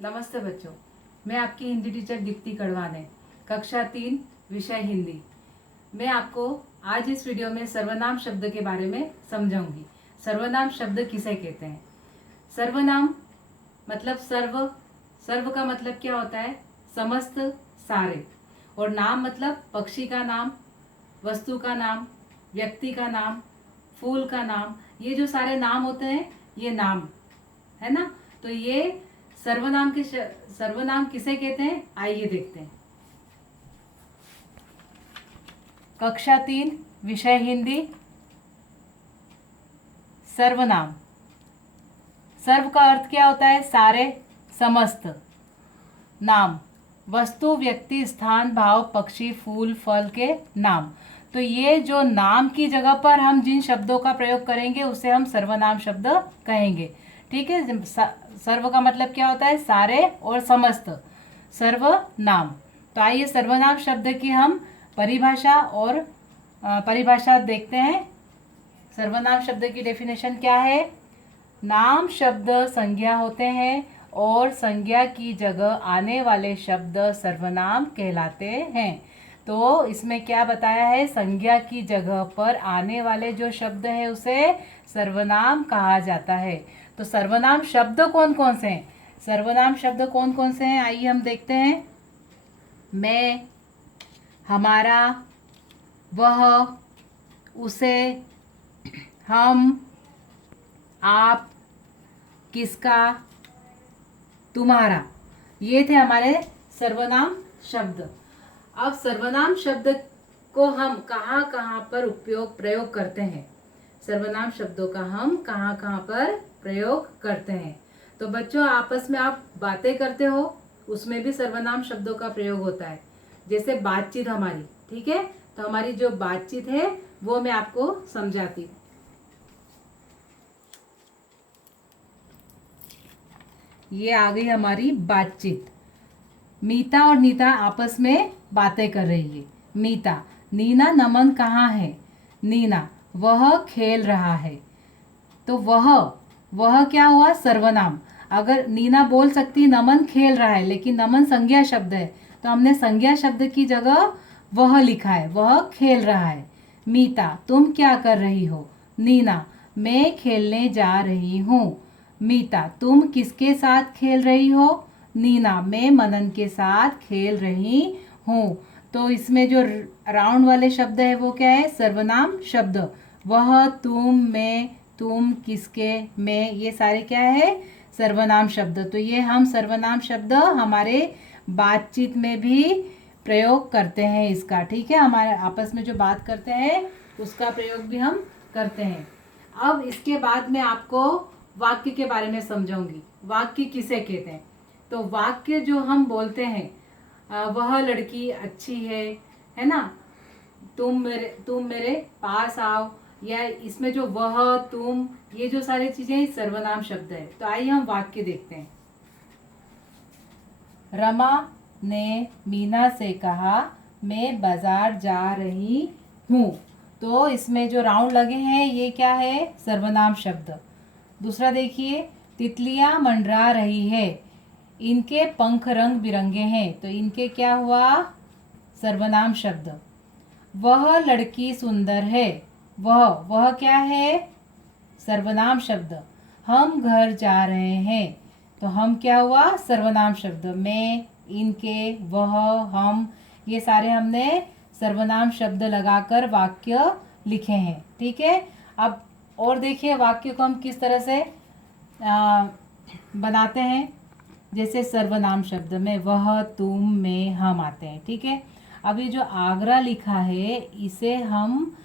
नमस्ते बच्चों, मैं आपकी हिंदी टीचर दीप्ति कड़वाने, कक्षा 3 विषय हिंदी। मैं आपको आज इस वीडियो में सर्वनाम शब्द के बारे में समझाऊंगी। सर्वनाम शब्द किसे कहते हैं? सर्वनाम मतलब सर्व। सर्व का मतलब क्या होता है? समस्त, सारे। और नाम मतलब पक्षी का नाम, वस्तु का नाम, व्यक्ति का नाम, फूल का नाम। ये जो सारे नाम होते हैं ये नाम है ना। तो ये सर्वनाम किसे कहते हैं? आइए देखते हैं। कक्षा 3 विषय हिंदी। सर्वनाम। सर्व का अर्थ क्या होता है? सारे, समस्त। नाम वस्तु, व्यक्ति, स्थान, भाव, पक्षी, फूल, फल के नाम। तो ये जो नाम की जगह पर हम जिन शब्दों का प्रयोग करेंगे उसे हम सर्वनाम शब्द कहेंगे। ठीक है। सर्व का मतलब क्या होता है? सारे और समस्त, सर्वनाम। तो आइए सर्वनाम शब्द की हम परिभाषा देखते हैं। सर्वनाम शब्द की डेफिनेशन क्या है? नाम शब्द संज्ञा होते हैं और संज्ञा की जगह आने वाले शब्द सर्वनाम कहलाते हैं। तो इसमें क्या बताया है? संज्ञा की जगह पर आने वाले जो शब्द है उसे सर्वनाम कहा जाता है। तो सर्वनाम शब्द कौन कौन से हैं? सर्वनाम शब्द कौन कौन से हैं आइए हम देखते हैं। मैं, हमारा, वह, उसे, हम, आप, किसका, तुम्हारा। ये थे हमारे सर्वनाम शब्द। अब सर्वनाम शब्द को हम कहाँ कहाँ पर प्रयोग करते हैं? सर्वनाम शब्दों का हम कहाँ कहाँ पर प्रयोग करते हैं? तो बच्चों, आपस में आप बातें करते हो, उसमें भी सर्वनाम शब्दों का प्रयोग होता है। जैसे बातचीत हमारी, ठीक है। तो हमारी जो बातचीत है वो मैं आपको समझाती हूँ। ये आ गई हमारी बातचीत। मीता और नीता आपस में बातें कर रही है। मीता, नीना नमन कहाँ है? नीना, वह खेल रहा है। तो वह क्या हुआ? सर्वनाम। अगर नीना बोल सकती नमन खेल रहा है, लेकिन नमन संज्ञा शब्द है, तो हमने संज्ञा शब्द की जगह वह लिखा है, वह खेल रहा है। मीता, तुम क्या कर रही हो? नीना, मैं खेलने जा रही हूँ। मीता, तुम किसके साथ खेल रही हो? नीना, मैं मनन के साथ खेल रही हूँ। तो इसमें जो राउंड वाले शब्द है वो क्या है? सर्वनाम शब्द। वह, तुम, मैं, तुम, किसके, मैं, ये सारे क्या है? सर्वनाम शब्द। तो ये हम सर्वनाम शब्द हमारे बातचीत में भी प्रयोग करते हैं इसका। ठीक है। हमारे आपस में जो बात करते हैं उसका प्रयोग भी हम करते हैं। अब इसके बाद मैं आपको वाक्य के बारे में समझाऊंगी। वाक्य किसे कहते हैं? तो वाक्य जो हम बोलते हैं, वह लड़की अच्छी है ना। तुम मेरे पास आओ, या इसमें जो वह, तुम, ये जो सारी चीजें सर्वनाम शब्द है। तो आइए हम वाक्य देखते हैं। रमा ने मीना से कहा, मैं बाजार जा रही हूँ। तो इसमें जो राउंड लगे हैं ये क्या है? सर्वनाम शब्द। दूसरा देखिए, तितलियां मंडरा रही है, इनके पंख रंग बिरंगे हैं। तो इनके क्या हुआ? सर्वनाम शब्द। वह लड़की सुंदर है, वह क्या है? सर्वनाम शब्द। हम घर जा रहे हैं, तो हम क्या हुआ? सर्वनाम शब्द। मैं, इनके, वह, हम, ये सारे हमने सर्वनाम शब्द लगाकर वाक्य लिखे हैं। ठीक है। अब और देखिए वाक्य को हम किस तरह से बनाते हैं। जैसे सर्वनाम शब्द में वह, तुम, मैं, हम आते हैं। ठीक है। अब ये जो आगरा लिखा है इसे हम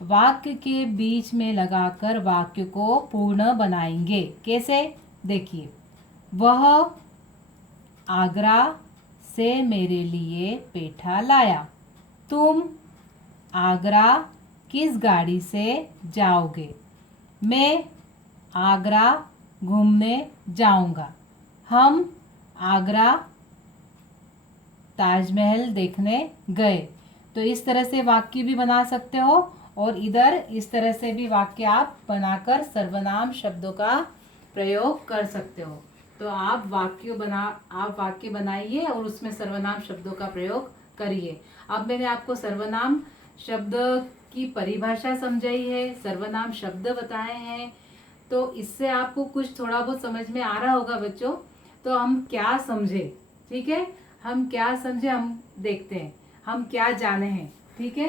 वाक्य के बीच में लगाकर वाक्य को पूर्ण बनाएंगे। कैसे? देखिए, वह आगरा से मेरे लिए पेठा लाया। तुम आगरा किस गाड़ी से जाओगे? मैं आगरा घूमने जाऊंगा। हम आगरा ताजमहल देखने गए। तो इस तरह से वाक्य भी बना सकते हो, और इधर इस तरह से भी वाक्य आप बनाकर सर्वनाम शब्दों का प्रयोग कर सकते हो। तो आप वाक्य बनाइए और उसमें सर्वनाम शब्दों का प्रयोग करिए। अब मैंने आपको सर्वनाम शब्द की परिभाषा समझाई है, सर्वनाम शब्द बताए हैं, तो इससे आपको कुछ थोड़ा बहुत समझ में आ रहा होगा बच्चों। तो हम क्या समझे, ठीक है, हम क्या समझे, हम देखते हैं हम क्या जाने हैं। ठीक है,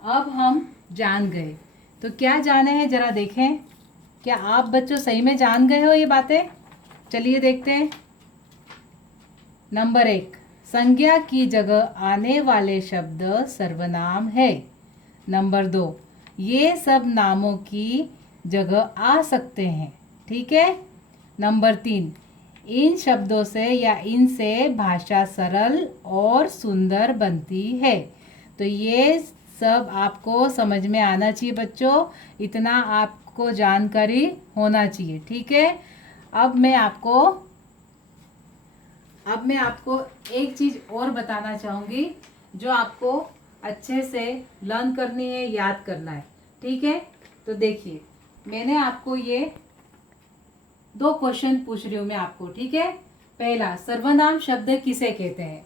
अब हम जान गए, तो क्या जाने हैं जरा देखें। क्या आप बच्चों सही में जान गए हो ये बातें? चलिए देखते हैं। नंबर 1, संज्ञा की जगह आने वाले शब्द सर्वनाम है। नंबर 2, ये सब नामों की जगह आ सकते हैं। ठीक है। नंबर 3, इन शब्दों से या इनसे भाषा सरल और सुंदर बनती है। तो ये सब आपको समझ में आना चाहिए बच्चों, इतना आपको जानकारी होना चाहिए। ठीक है। अब मैं आपको एक चीज़ और बताना चाहूँगी जो आपको अच्छे से लर्न करनी है, याद करना है। ठीक है, तो देखिए मैंने आपको ये 2 क्वेश्चन पूछ रही हूँ मैं आपको। ठीक है। पहला, सर्वनाम शब्द किसे कहते हैं?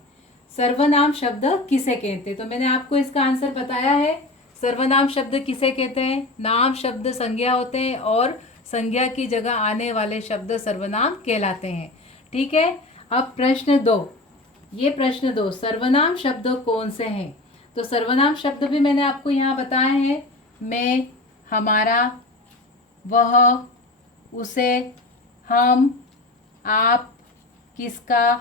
सर्वनाम शब्द किसे कहते हैं? तो मैंने आपको इसका आंसर बताया है। सर्वनाम शब्द किसे कहते हैं? नाम शब्द संज्ञा होते हैं और संज्ञा की जगह आने वाले शब्द सर्वनाम कहलाते हैं। ठीक है। अब प्रश्न 2, ये प्रश्न 2, सर्वनाम शब्द कौन से हैं? तो सर्वनाम शब्द भी मैंने आपको यहाँ बताए हैं। मैं, हमारा, वह, उसे, हम, आप, किसका,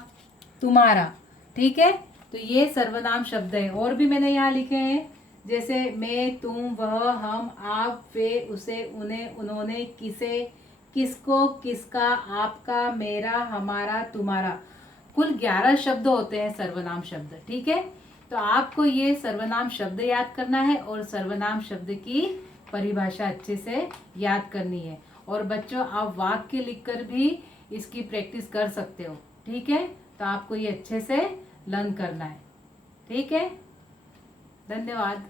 तुम्हारा। ठीक है, तो ये सर्वनाम शब्द है। और भी मैंने यहाँ लिखे हैं, जैसे मैं, तुम, वह, हम, आप, वे, उसे, उन्हें, उन्होंने, किसे, किसको, किसका, आपका, मेरा, हमारा, तुम्हारा। कुल 11 शब्द होते हैं सर्वनाम शब्द। ठीक है, तो आपको ये सर्वनाम शब्द याद करना है और सर्वनाम शब्द की परिभाषा अच्छे से याद करनी है। और बच्चों आप वाक्य लिखकर भी इसकी प्रैक्टिस कर सकते हो। ठीक है, तो आपको ये अच्छे से लर्न करना है। ठीक है, धन्यवाद।